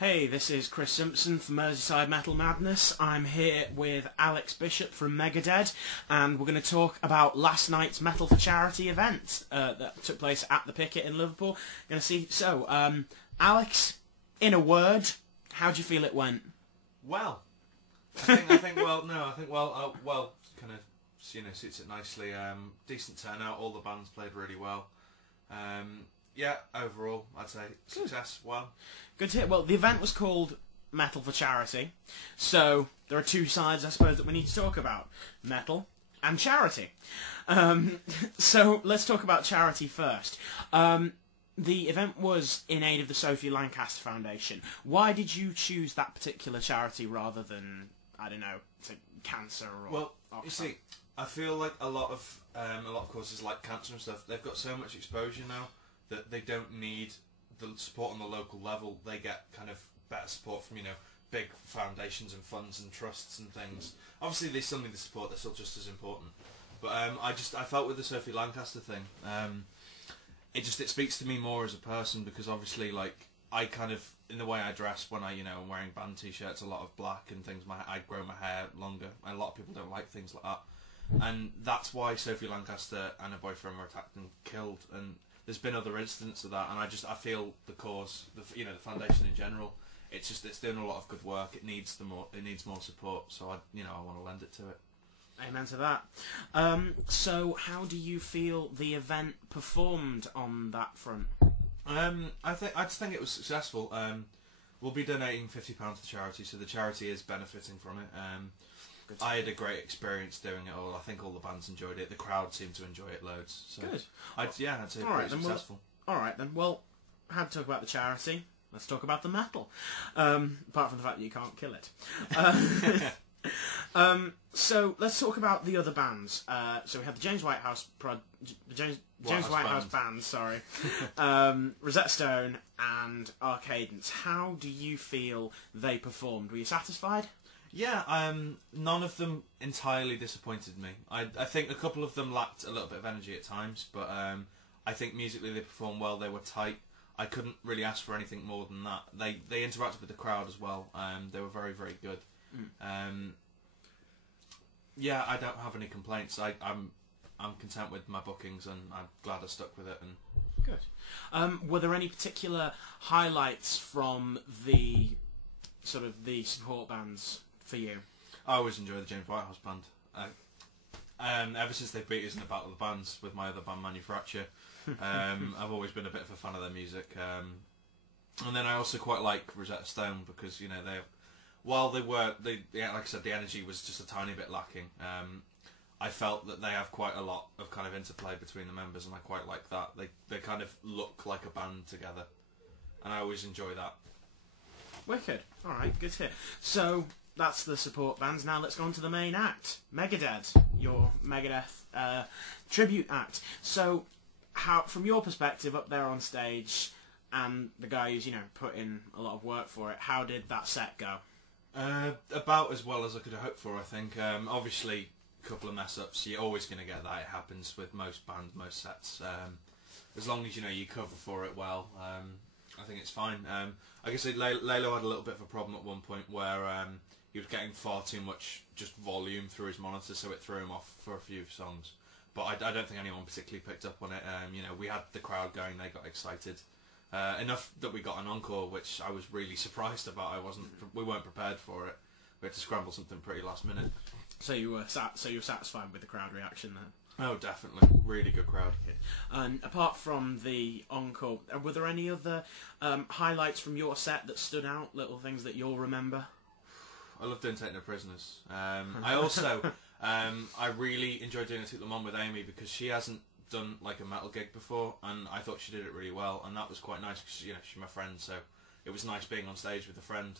Hey, this is Chris Simpson from Merseyside Metal Madness. I'm here with Alex Bishop from Megadeth, and we're going to talk about last night's Metal for Charity event that took place at the Picket in Liverpool. Alex, in a word, how do you feel it went? Well, well, kind of, suits it nicely. Decent turnout. All the bands played really well. Yeah, overall, I'd say success. Well, good to hear. Well, the event was called Metal for Charity, so there are two sides, I suppose, that we need to talk about: metal and charity. So let's talk about charity first. The event was in aid of the Sophie Lancaster Foundation. Why did you choose that particular charity rather than, I don't know, cancer or? Well, you see, I feel like a lot of causes like cancer and stuff, they've got so much exposure now that they don't need the support on the local level. They get kind of better support from, big foundations and funds and trusts and things. Obviously, they still need the support. They're still just as important. But I felt with the Sophie Lancaster thing, it speaks to me more as a person, because obviously, like, I kind of, in the way I dress when I'm wearing band t-shirts, a lot of black and things, I grow my hair longer, and a lot of people don't like things like that. And that's why Sophie Lancaster and her boyfriend were attacked and killed, and there's been other incidents of that, and I feel the cause, the foundation in general, it's doing a lot of good work. It needs more support, so I want to lend it to it. Amen to that. So how do you feel the event performed on that front? I just think it was successful. We'll be donating £50 to charity, so the charity is benefiting from it. I had a great experience doing it all. I think all the bands enjoyed it. The crowd seemed to enjoy it loads. So good. I'd say pretty successful. Alright then, well, I had to talk about the charity. Let's talk about the metal. Apart from the fact that you can't kill it. So let's talk about the other bands. So we had the James Whitehouse band, sorry, Rosetta Stone and Arcadence. How do you feel they performed? Were you satisfied? Yeah, none of them entirely disappointed me. I think a couple of them lacked a little bit of energy at times, but I think musically they performed well. They were tight. I couldn't really ask for anything more than that. They interacted with the crowd as well. They were very, very good. Yeah, I don't have any complaints. I'm content with my bookings, and I'm glad I stuck with it. And good. Were there any particular highlights from the support bands for you? I always enjoy the James Whitehouse band. Ever since they beat us in the Battle of the Bands with my other band, Manufacture, I've always been a bit of a fan of their music. And then I also quite like Rosetta Stone, because like I said, the energy was just a tiny bit lacking. I felt that they have quite a lot of kind of interplay between the members, and I quite like that. They kind of look like a band together, and I always enjoy that. Wicked. Alright, good to hear. So, that's the support bands. Now let's go on to the main act. Megadeth, your Megadeth tribute act. So, how, from your perspective up there on stage, and the guy who's, put in a lot of work for it, how did that set go? About as well as I could have hoped for, I think. Obviously, a couple of mess-ups. You're always going to get that. It happens with most bands, most sets. As long as, you cover for it well, I think it's fine. I guess Lalo had a little bit of a problem at one point where he was getting far too much just volume through his monitor, so it threw him off for a few songs. But I don't think anyone particularly picked up on it. We had the crowd going, they got excited. Enough that we got an encore, which I was really surprised about. We weren't prepared for it. We had to scramble something pretty last minute. So you were satisfied with the crowd reaction then? Oh, definitely. Really good crowd. And apart from the encore, were there any other highlights from your set that stood out? Little things that you'll remember? I love doing Take No Prisoners. I also, I really enjoyed doing a Toot Them On with Amy, because she hasn't done like a metal gig before, and I thought she did it really well, and that was quite nice, because she's my friend, so it was nice being on stage with a friend,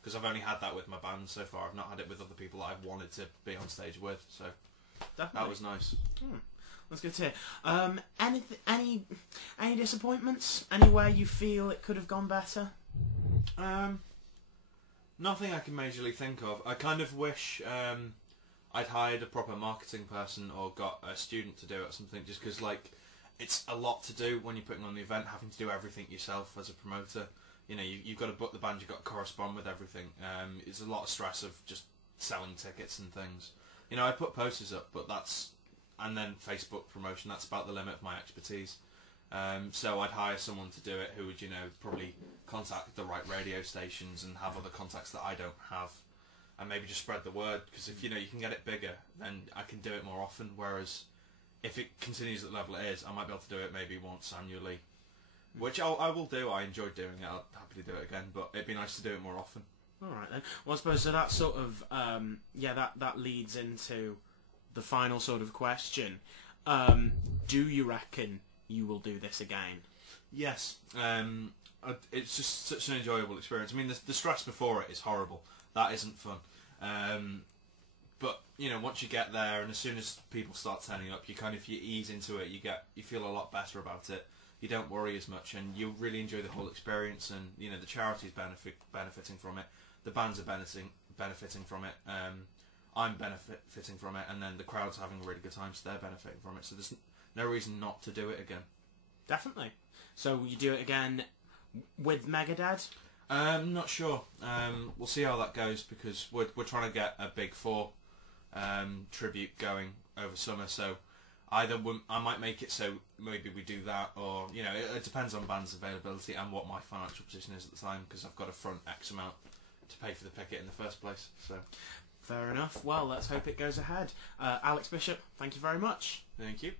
because I've only had that with my band so far. I've not had it with other people that I've wanted to be on stage with, so definitely. That was nice. That's good to hear. Any disappointments? Anywhere you feel it could have gone better? Nothing I can majorly think of. I kind of wish I'd hired a proper marketing person or got a student to do it or something, just because, like, it's a lot to do when you're putting on the event, having to do everything yourself as a promoter. you know, you've got to book the band, you've got to correspond with everything. It's a lot of stress of just selling tickets and things. You know, I put posters up, but and then Facebook promotion, that's about the limit of my expertise. So I'd hire someone to do it who would, you know, probably contact the right radio stations and have other contacts that I don't have, and maybe just spread the word, because if, you know, you can get it bigger, then I can do it more often, whereas if it continues at the level it is, I might be able to do it maybe once annually, which I will do. I enjoy doing it. I'll happily do it again, but it'd be nice to do it more often. All right then. Well, I suppose so that sort of that leads into the final sort of question. Do you reckon you will do this again? Yes. It's just such an enjoyable experience. I mean, the stress before it is horrible. That isn't fun. But you know, once you get there, and as soon as people start turning up, you ease into it. You feel a lot better about it. You don't worry as much, and you really enjoy the whole experience. And you know, the charity's benefiting from it. The bands are benefiting from it. I'm benefiting from it, and then the crowd's having a really good time, so they're benefiting from it. So there's no reason not to do it again. Definitely. So will you do it again with Megadad? Not sure. We'll see how that goes, because we're trying to get a Big Four tribute going over summer. So either I might make it so maybe we do that, or you know, it depends on bands' availability and what my financial position is at the time, because I've got to front X amount to pay for the Picket in the first place. So fair enough. Well, let's hope it goes ahead. Alex Bishop, thank you very much. Thank you.